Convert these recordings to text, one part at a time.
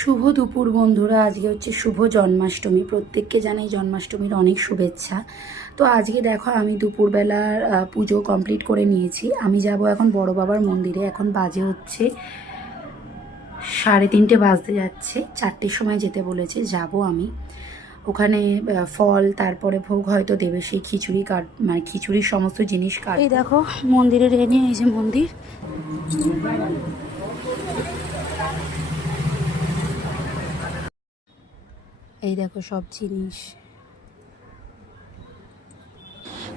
শুভ দুপুর বন্ধুরা। আজকে হচ্ছে শুভ জন্মাষ্টমী। প্রত্যেককে জানাই জন্মাষ্টমীর অনেক শুভেচ্ছা। তো আজকে দেখো আমি দুপুরবেলার পুজো কমপ্লিট করে নিয়েছি। আমি যাব এখন বড় বাবার মন্দিরে। এখন বাজে হচ্ছে 3:30 বাজতে যাচ্ছে। 4টের সময় যেতে বলেছে, যাব আমি ওখানে। ফল তারপরে ভোগ হয়তো দেবে, সেই খিচুড়ি মানে খিচুড়ির সমস্ত জিনিস এই দেখো মন্দিরের এনে, এই যে মন্দির। এই দেখো সব জিনিস।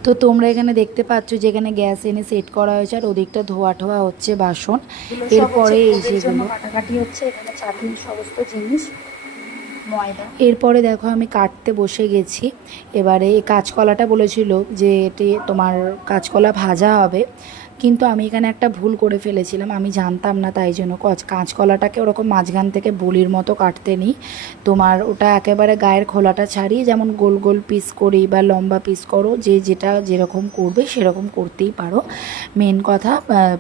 তো তোমরা এখানে দেখতে পাচ্ছ যেখানে গ্যাস এনে সেট করা হয়েছে, আর ওদিকটা ধোয়া ঠোয়া হচ্ছে বাসন। এরপরে এই যেগুলো কাটাকাটি হচ্ছে, এখানে চাটনির সমস্ত জিনিস, ময়দা। এরপরে দেখো আমি কাটতে বসে গেছি। এবারে এই কাঁচকলাটা বলেছিল যে এটি তোমার কাঁচকলা ভাজা হবে, কিন্তু আমি এখানে একটা ভুল করে ফেলেছিলাম। আমি জানতাম না, তাই জন্য কাঁচকলাটাকে ওরকম মাঝখান থেকে বলির মতো কাটতে নিই। তোমার ওটা একেবারে গায়ের খোলাটা ছাড়িয়ে, যেমন গোল গোল পিস করি বা লম্বা পিস করো, যে যেটা যেরকম করবে সেরকম করতেই পারো। মেন কথা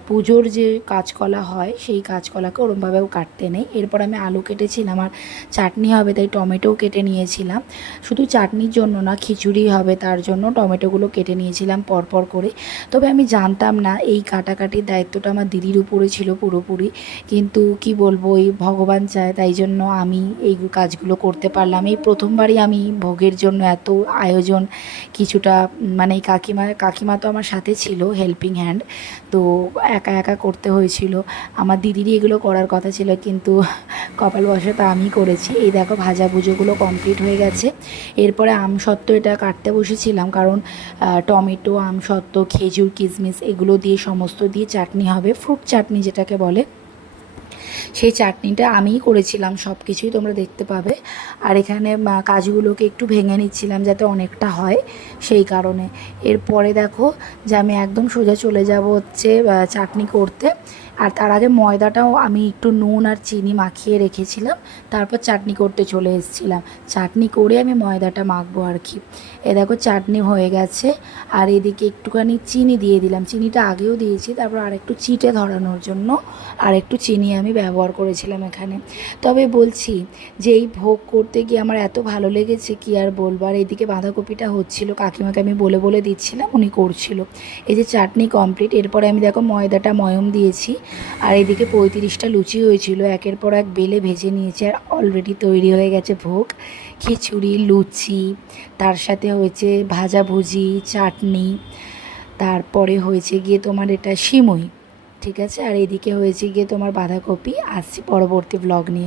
পুজোর যে কাঁচকলা হয় সেই কাঁচকলাকে ওরমভাবেও কাটতে নেই। এরপর আমি আলু কেটেছিলাম, আর চাটনি হবে তাই টমেটোও কেটে নিয়েছিলাম। শুধু চাটনির জন্য না, খিচুড়ি হবে তার জন্য টমেটোগুলো কেটে নিয়েছিলাম পরপর করে। তবে আমি জানতাম না এই কাটাকাটির দায়িত্বটা আমার দিদির উপরে ছিল পুরোপুরি। কিন্তু কি বলবো, এই ভগবান চায়, তাই জন্য আমি এই কাজগুলো করতে পারলাম। এই প্রথমবারই আমি ভোগের জন্য এত আয়োজন কিছুটা, মানে এই কাকিমা তো আমার সাথে ছিল, হেল্পিং হ্যান্ড। তো একা একা করতে হয়েছিল। আমার দিদিরই এগুলো করার কথা ছিল, কিন্তু কপালবশত আমি করেছি। এই দেখো ভাজা ভুজোগুলো কমপ্লিট হয়ে গেছে। এরপরে আমসত্ত্ব এটা কাটতে বসেছিলাম, কারণ টমেটো, আমসত্ত্ব, খেজুর, কিশমিশ এগুলো দিয়ে সমস্ত দিয়ে চাটনি হবে, ফ্রুট চাটনি যেটাকে বলে। সেই চাটনিটা আমিই করেছিলাম, সব কিছুই তোমরা দেখতে পাবে। আর এখানে কাজুগুলোকে একটু ভেঙে নিচ্ছিলাম যাতে অনেকটা হয়, সেই কারণে। এরপরে দেখো যে আমি একদম সোজা চলে যাব হচ্ছে চাটনি করতে। আর তার আগে ময়দাটাও আমি একটু নুন আর চিনি মাখিয়ে রেখেছিলাম, তারপর চাটনি করতে চলে এসেছিলাম। চাটনি করে আমি ময়দাটা মাখবো আর কি। এ দেখো চাটনি হয়ে গেছে, আর এদিকে একটুখানি চিনি দিয়ে দিলাম। চিনিটা আগেও দিয়েছি, তারপর আর একটু চিটে ধরানোর জন্য আর একটু চিনি আমি ব্যবহার করেছিলাম এখানে। তবে বলছি যে এই ভোগ করতে গিয়ে আমার এত ভালো লেগেছে, কি আর বলবো। আর এইদিকে বাঁধাকপিটা হচ্ছিল, কাকিমাকে আমি বলে বলে দিচ্ছিলাম, উনি করছিল। এই যে চাটনি কমপ্লিট। এরপরে আমি দেখো ময়দাটা ময়ম দিয়েছি, আর এদিকে 35টা লুচি হয়েছিল, একের পর এক বেলে ভেজে নিয়েছি। আর অলরেডি তৈরি হয়ে গেছে ভোগ, খিচুড়ি, লুচি, তার সাথে হয়েছে ভাজাভুজি, চাটনি, তারপরে হয়েছে গিয়ে তোমার এটা সিমুই, ঠিক আছে। আর এদিকে হয়েছে গিয়ে তোমার বাঁধাকপি। আসছি পরবর্তী ব্লগ নিয়ে।